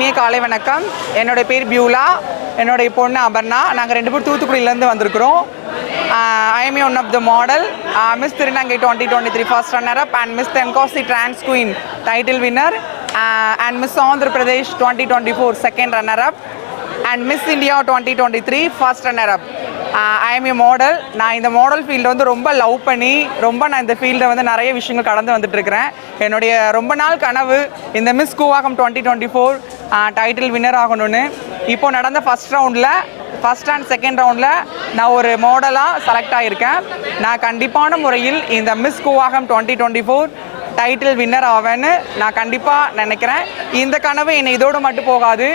இனிய காலை வணக்கம். என்னோட பேர் பியூலா, என்னுடைய பொண்ணு அபர்ணா. நாங்கள் 2 பேரும் தூத்துக்குடியிலேருந்து வந்திருக்கிறோம். I am one of the model, Miss Tirunangai 2023 first runner-up and Miss Tenkasi Trans Queen title winner, and Miss Andhra Pradesh 2024 second runner-up and Miss India 2023 first runner-up. I am a model. நான் இந்த model ஃபீல்டை வந்து ரொம்ப love பண்ணி நான் இந்த ஃபீல்டை வந்து நிறைய விஷயங்கள் கடந்து வந்துட்டுருக்கிறேன். என்னுடைய ரொம்ப நாள் கனவு இந்த மிஸ் கூவாகம் 2024 டைட்டில் வின்னர் ஆகணும்னு. இப்போது நடந்த ஃபஸ்ட் அண்ட் செகண்ட் ரவுண்டில் நான் ஒரு மாடலாக செலக்ட் ஆகியிருக்கேன். நான் கண்டிப்பான முறையில் இந்த மிஸ் கூவாகம் 2024 டைட்டில் வின்னர் ஆவேன்னு நான் கண்டிப்பாக நினைக்கிறேன். இந்த கனவு என்னை இதோடு மட்டும் போகாது.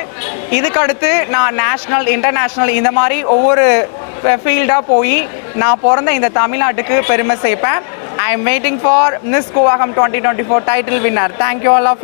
இதுக்கடுத்து நான் நேஷ்னல், இன்டர்நேஷ்னல் இந்த மாதிரி ஒவ்வொரு ஃபீல்டாக போய் நான் பிறந்த இந்த தமிழ்நாட்டுக்கு பெருமை சேர்ப்பேன். I am waiting for Miss Koovagam 2024 title winner. Thank you all of you.